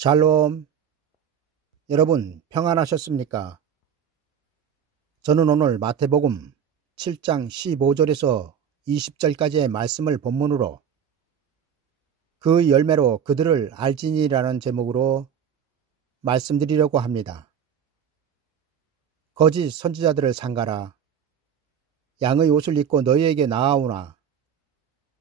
샬롬. 여러분 평안하셨습니까? 저는 오늘 마태복음 7장 15절에서 20절까지의 말씀을 본문으로 그 열매로 그들을 알지니라는 제목으로 말씀드리려고 합니다. 거짓 선지자들을 삼가라. 양의 옷을 입고 너희에게 나아오나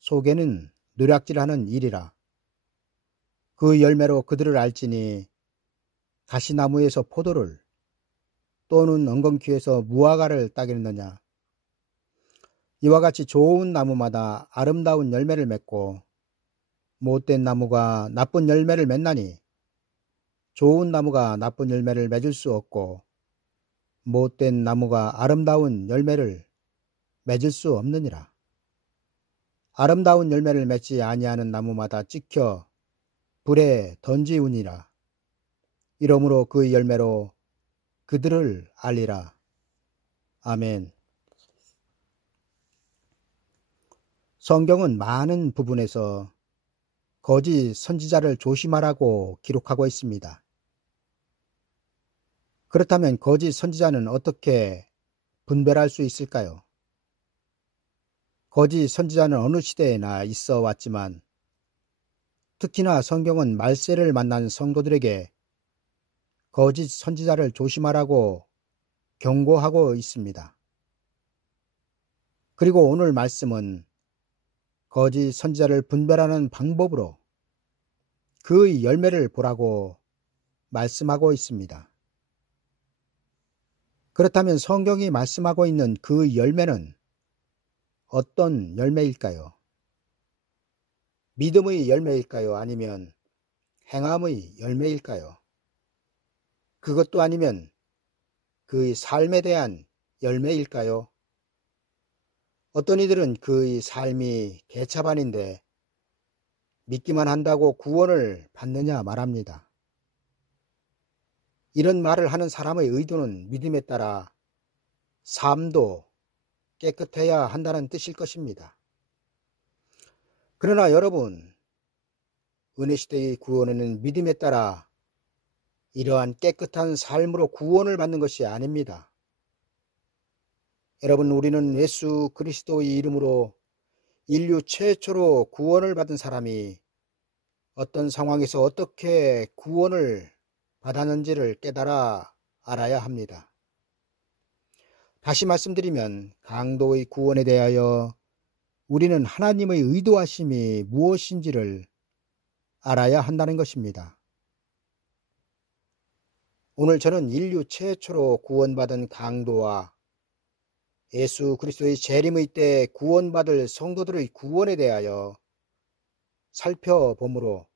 속에는 노략질하는 일이라. 그 열매로 그들을 알지니 가시나무에서 포도를 또는 엉겅퀴에서 무화과를 따겠느냐. 이와 같이 좋은 나무마다 아름다운 열매를 맺고 못된 나무가 나쁜 열매를 맺나니 좋은 나무가 나쁜 열매를 맺을 수 없고 못된 나무가 아름다운 열매를 맺을 수 없느니라. 아름다운 열매를 맺지 아니하는 나무마다 찍혀 불에 던지우니라. 이러므로 그 열매로 그들을 알리라. 아멘. 성경은 많은 부분에서 거짓 선지자를 조심하라고 기록하고 있습니다. 그렇다면 거짓 선지자는 어떻게 분별할 수 있을까요? 거짓 선지자는 어느 시대에나 있어 왔지만 특히나 성경은 말세를 만난 성도들에게 거짓 선지자를 조심하라고 경고하고 있습니다. 그리고 오늘 말씀은 거짓 선지자를 분별하는 방법으로 그 열매를 보라고 말씀하고 있습니다. 그렇다면 성경이 말씀하고 있는 그 열매는 어떤 열매일까요? 믿음의 열매일까요? 아니면 행함의 열매일까요? 그것도 아니면 그의 삶에 대한 열매일까요? 어떤 이들은 그의 삶이 개차반인데 믿기만 한다고 구원을 받느냐 말합니다. 이런 말을 하는 사람의 의도는 믿음에 따라 삶도 깨끗해야 한다는 뜻일 것입니다. 그러나 여러분, 은혜시대의 구원에는 믿음에 따라 이러한 깨끗한 삶으로 구원을 받는 것이 아닙니다. 여러분, 우리는 예수 그리스도의 이름으로 인류 최초로 구원을 받은 사람이 어떤 상황에서 어떻게 구원을 받았는지를 깨달아 알아야 합니다. 다시 말씀드리면 강도의 구원에 대하여 우리는 하나님의 의도하심이 무엇인지를 알아야 한다는 것입니다. 오늘 저는 인류 최초로 구원받은 강도와 예수 그리스도의 재림의 때 구원받을 성도들의 구원에 대하여 살펴보므로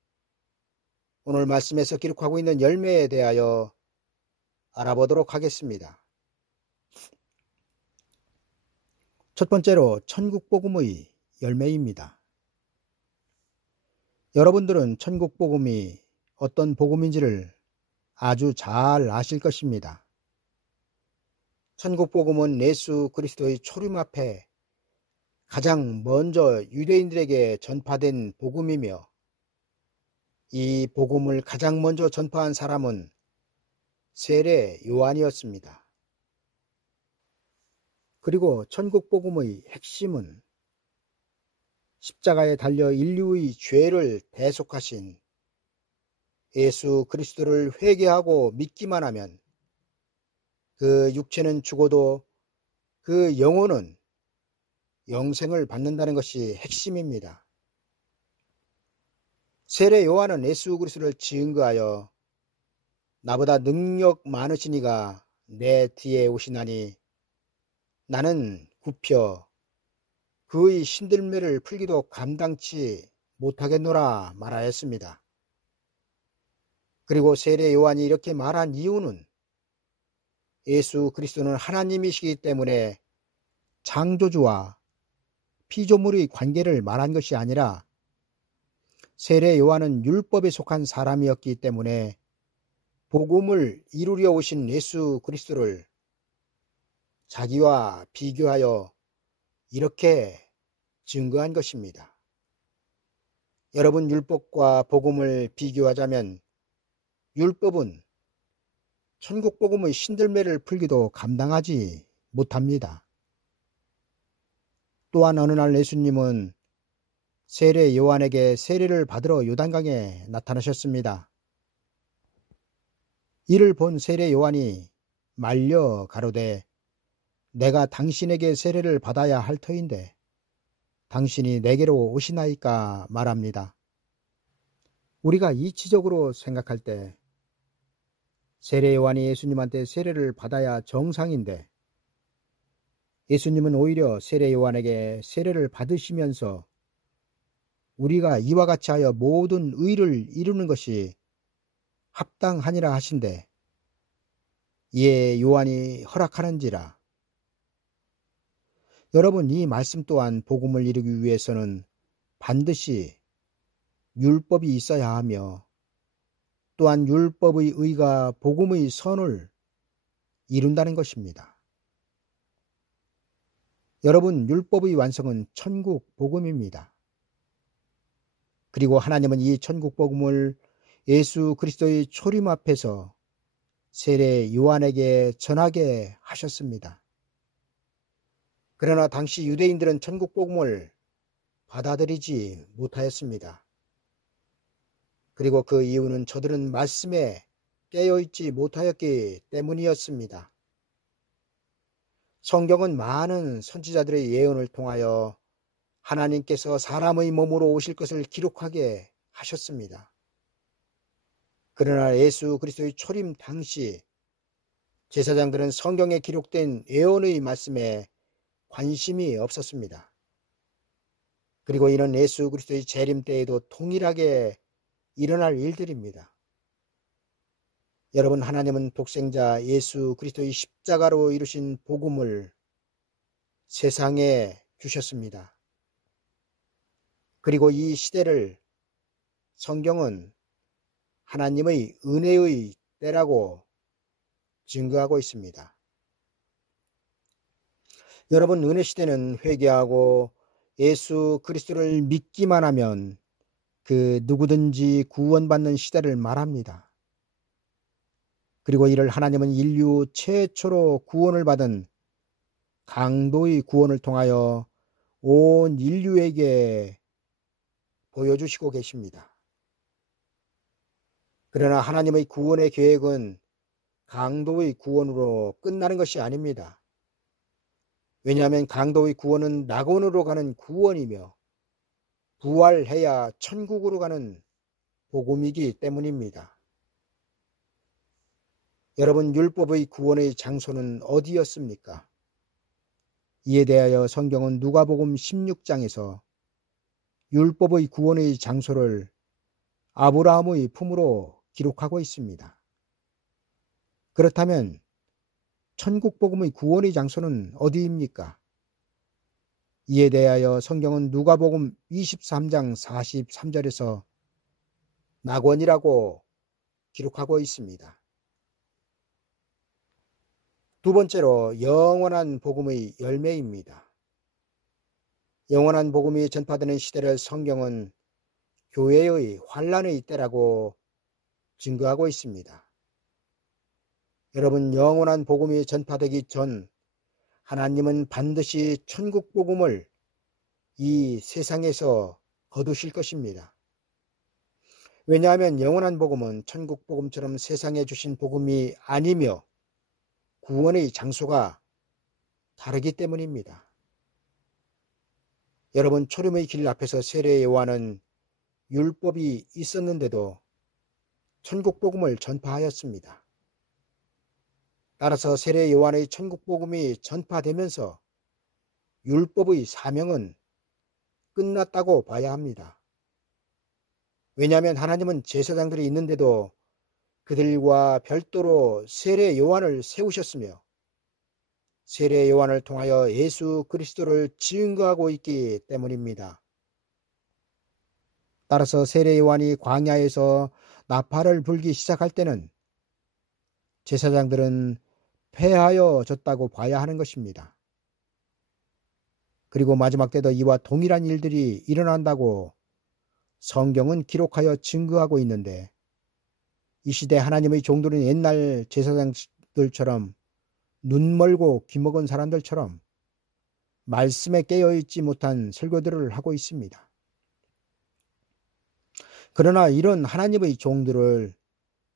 오늘 말씀에서 기록하고 있는 열매에 대하여 알아보도록 하겠습니다. 첫 번째로 천국복음의 열매입니다. 여러분들은 천국복음이 어떤 복음인지를 아주 잘 아실 것입니다. 천국복음은 예수 그리스도의 초림 앞에 가장 먼저 유대인들에게 전파된 복음이며 이 복음을 가장 먼저 전파한 사람은 세례 요한이었습니다. 그리고 천국복음의 핵심은 십자가에 달려 인류의 죄를 대속하신 예수 그리스도를 회개하고 믿기만 하면 그 육체는 죽어도 그 영혼은 영생을 받는다는 것이 핵심입니다. 세례 요한은 예수 그리스도를 증거하여 나보다 능력 많으신 이가 내 뒤에 오시나니 나는 굽혀 그의 신들매를 풀기도 감당치 못하겠노라 말하였습니다. 그리고 세례 요한이 이렇게 말한 이유는 예수 그리스도는 하나님이시기 때문에 창조주와 피조물의 관계를 말한 것이 아니라 세례 요한은 율법에 속한 사람이었기 때문에 복음을 이루려 오신 예수 그리스도를 자기와 비교하여 이렇게 증거한 것입니다. 여러분, 율법과 복음을 비교하자면 율법은 천국 복음의 신들매를 풀기도 감당하지 못합니다. 또한 어느 날 예수님은 세례 요한에게 세례를 받으러 요단강에 나타나셨습니다. 이를 본 세례 요한이 말려 가로되 내가 당신에게 세례를 받아야 할 터인데 당신이 내게로 오시나이까 말합니다. 우리가 이치적으로 생각할 때 세례 요한이 예수님한테 세례를 받아야 정상인데 예수님은 오히려 세례 요한에게 세례를 받으시면서 우리가 이와 같이 하여 모든 의를 이루는 것이 합당하니라 하신대 이에 요한이 허락하는지라. 여러분, 이 말씀 또한 복음을 이루기 위해서는 반드시 율법이 있어야 하며 또한 율법의 의가 복음의 선을 이룬다는 것입니다. 여러분, 율법의 완성은 천국 복음입니다. 그리고 하나님은 이 천국 복음을 예수 그리스도의 초림 앞에서 세례 요한에게 전하게 하셨습니다. 그러나 당시 유대인들은 천국 복음을 받아들이지 못하였습니다. 그리고 그 이유는 저들은 말씀에 깨어있지 못하였기 때문이었습니다. 성경은 많은 선지자들의 예언을 통하여 하나님께서 사람의 몸으로 오실 것을 기록하게 하셨습니다. 그러나 예수 그리스도의 초림 당시 제사장들은 성경에 기록된 예언의 말씀에 관심이 없었습니다. 그리고 이는 예수 그리스도의 재림 때에도 동일하게 일어날 일들입니다. 여러분, 하나님은 독생자 예수 그리스도의 십자가로 이루신 복음을 세상에 주셨습니다. 그리고 이 시대를 성경은 하나님의 은혜의 때라고 증거하고 있습니다. 여러분, 은혜 시대는 회개하고 예수 그리스도를 믿기만 하면 그 누구든지 구원받는 시대를 말합니다. 그리고 이를 하나님은 인류 최초로 구원을 받은 강도의 구원을 통하여 온 인류에게 보여주시고 계십니다. 그러나 하나님의 구원의 계획은 강도의 구원으로 끝나는 것이 아닙니다. 왜냐하면 강도의 구원은 낙원으로 가는 구원이며 부활해야 천국으로 가는 복음이기 때문입니다. 여러분, 율법의 구원의 장소는 어디였습니까? 이에 대하여 성경은 누가복음 16장에서 율법의 구원의 장소를 아브라함의 품으로 기록하고 있습니다. 그렇다면 천국 복음의 구원의 장소는 어디입니까? 이에 대하여 성경은 누가복음 23장 43절에서 낙원이라고 기록하고 있습니다. 두 번째로 영원한 복음의 열매입니다. 영원한 복음이 전파되는 시대를 성경은 교회의 환란의 때라고 증거하고 있습니다. 여러분, 영원한 복음이 전파되기 전 하나님은 반드시 천국 복음을 이 세상에서 거두실 것입니다. 왜냐하면 영원한 복음은 천국 복음처럼 세상에 주신 복음이 아니며 구원의 장소가 다르기 때문입니다. 여러분, 초림의 길 앞에서 세례 요한은 율법이 있었는데도 천국 복음을 전파하였습니다. 따라서 세례 요한의 천국 복음이 전파되면서 율법의 사명은 끝났다고 봐야 합니다. 왜냐하면 하나님은 제사장들이 있는데도 그들과 별도로 세례 요한을 세우셨으며 세례 요한을 통하여 예수 그리스도를 증거하고 있기 때문입니다. 따라서 세례 요한이 광야에서 나팔을 불기 시작할 때는 제사장들은 패하여졌다고 봐야 하는 것입니다. 그리고 마지막 때도 이와 동일한 일들이 일어난다고 성경은 기록하여 증거하고 있는데 이 시대 하나님의 종들은 옛날 제사장들처럼 눈 멀고 귀 먹은 사람들처럼 말씀에 깨어있지 못한 설교들을 하고 있습니다. 그러나 이런 하나님의 종들을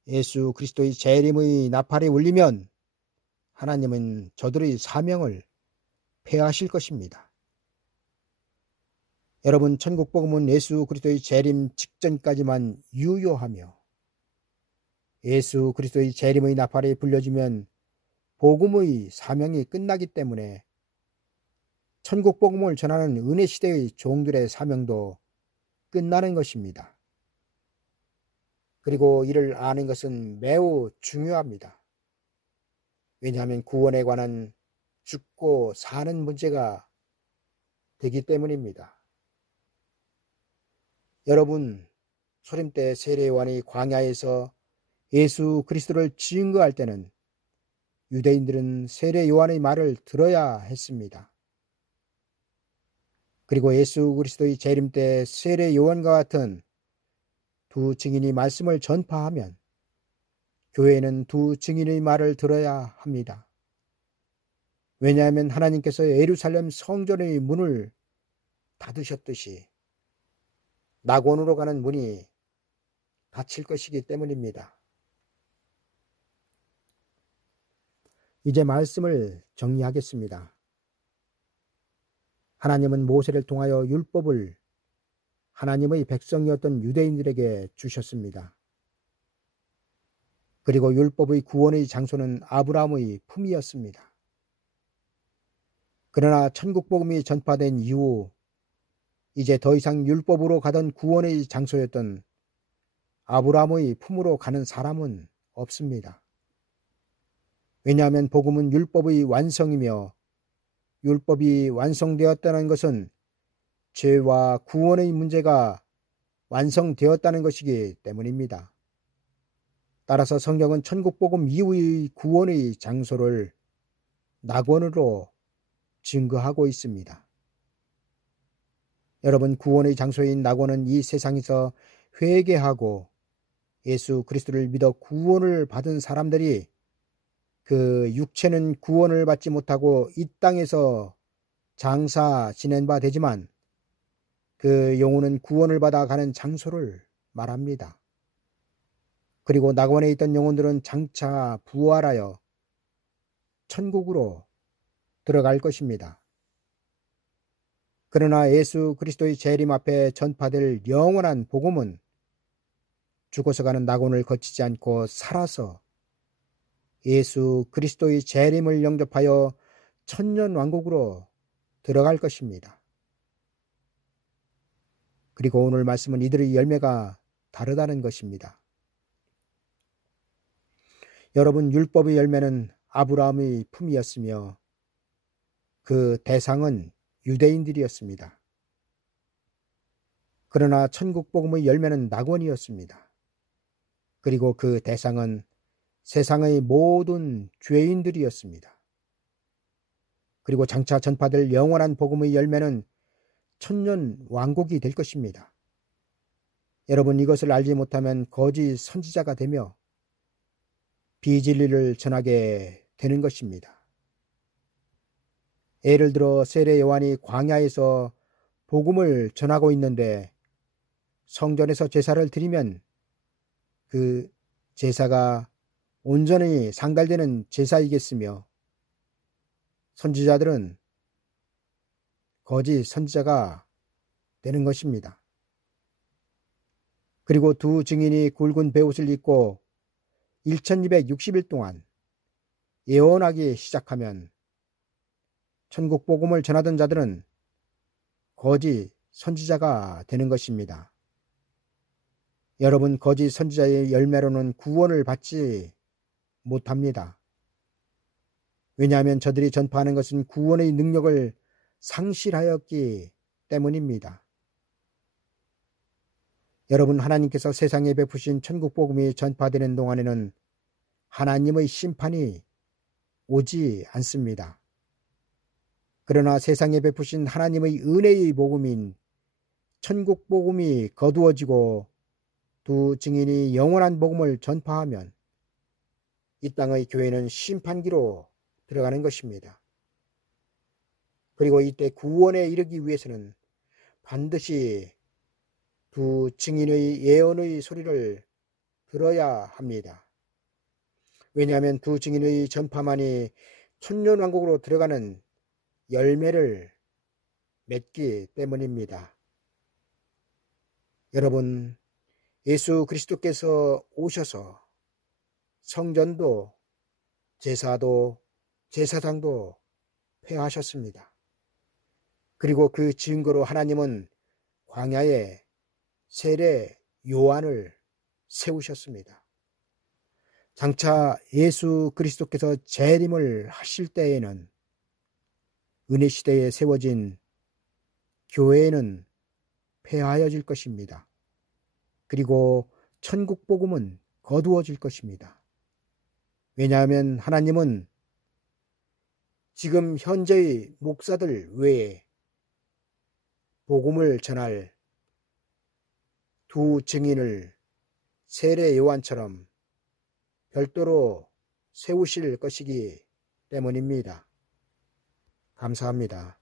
예수 그리스도의 재림의 나팔이 울리면 하나님은 저들의 사명을 폐하실 것입니다. 여러분, 천국 복음은 예수 그리스도의 재림 직전까지만 유효하며 예수 그리스도의 재림의 나팔이 불려지면 복음의 사명이 끝나기 때문에 천국 복음을 전하는 은혜 시대의 종들의 사명도 끝나는 것입니다. 그리고 이를 아는 것은 매우 중요합니다. 왜냐하면 구원에 관한 죽고 사는 문제가 되기 때문입니다. 여러분, 소림 때 세례 요한이 광야에서 예수 그리스도를 증거할 때는 유대인들은 세례 요한의 말을 들어야 했습니다. 그리고 예수 그리스도의 재림 때 세례 요한과 같은 두 증인이 말씀을 전파하면 교회는 두 증인의 말을 들어야 합니다. 왜냐하면 하나님께서 예루살렘 성전의 문을 닫으셨듯이 낙원으로 가는 문이 닫힐 것이기 때문입니다. 이제 말씀을 정리하겠습니다. 하나님은 모세를 통하여 율법을 하나님의 백성이었던 유대인들에게 주셨습니다. 그리고 율법의 구원의 장소는 아브라함의 품이었습니다. 그러나 천국 복음이 전파된 이후 이제 더 이상 율법으로 가던 구원의 장소였던 아브라함의 품으로 가는 사람은 없습니다. 왜냐하면 복음은 율법의 완성이며 율법이 완성되었다는 것은 죄와 구원의 문제가 완성되었다는 것이기 때문입니다. 따라서 성경은 천국 복음 이후의 구원의 장소를 낙원으로 증거하고 있습니다. 여러분, 구원의 장소인 낙원은 이 세상에서 회개하고 예수 그리스도를 믿어 구원을 받은 사람들이 그 육체는 구원을 받지 못하고 이 땅에서 장사 지낸 바 되지만 그 영혼은 구원을 받아 가는 장소를 말합니다. 그리고 낙원에 있던 영혼들은 장차 부활하여 천국으로 들어갈 것입니다. 그러나 예수 그리스도의 재림 앞에 전파될 영원한 복음은 죽어서 가는 낙원을 거치지 않고 살아서 예수 그리스도의 재림을 영접하여 천년 왕국으로 들어갈 것입니다. 그리고 오늘 말씀은 이들의 열매가 다르다는 것입니다. 여러분, 율법의 열매는 아브라함의 품이었으며 그 대상은 유대인들이었습니다. 그러나 천국 복음의 열매는 낙원이었습니다. 그리고 그 대상은 세상의 모든 죄인들이었습니다. 그리고 장차 전파될 영원한 복음의 열매는 천년 왕국이 될 것입니다. 여러분, 이것을 알지 못하면 거짓 선지자가 되며 비진리를 전하게 되는 것입니다. 예를 들어 세례 요한이 광야에서 복음을 전하고 있는데 성전에서 제사를 드리면 그 제사가 온전히 상달되는 제사이겠으며 선지자들은 거짓 선지자가 되는 것입니다. 그리고 두 증인이 굵은 베옷을 입고 1260일 동안 예언하기 시작하면 천국 복음을 전하던 자들은 거짓 선지자가 되는 것입니다. 여러분, 거짓 선지자의 열매로는 구원을 받지 못합니다. 왜냐하면 저들이 전파하는 것은 구원의 능력을 상실하였기 때문입니다. 여러분, 하나님께서 세상에 베푸신 천국 복음이 전파되는 동안에는 하나님의 심판이 오지 않습니다. 그러나 세상에 베푸신 하나님의 은혜의 복음인 천국 복음이 거두어지고 두 증인이 영원한 복음을 전파하면 이 땅의 교회는 심판기로 들어가는 것입니다. 그리고 이때 구원에 이르기 위해서는 반드시 두 증인의 예언의 소리를 들어야 합니다. 왜냐하면 두 증인의 전파만이 천년왕국으로 들어가는 열매를 맺기 때문입니다. 여러분, 예수 그리스도께서 오셔서 성전도 제사도 제사장도 폐하셨습니다. 그리고 그 증거로 하나님은 광야에 세례 요한을 세우셨습니다. 장차 예수 그리스도께서 재림을 하실 때에는 은혜 시대에 세워진 교회는 폐하여질 것입니다. 그리고 천국 복음은 거두어질 것입니다. 왜냐하면 하나님은 지금 현재의 목사들 외에 복음을 전할 두 증인을 세례 요한처럼 별도로 세우실 것이기 때문입니다. 감사합니다.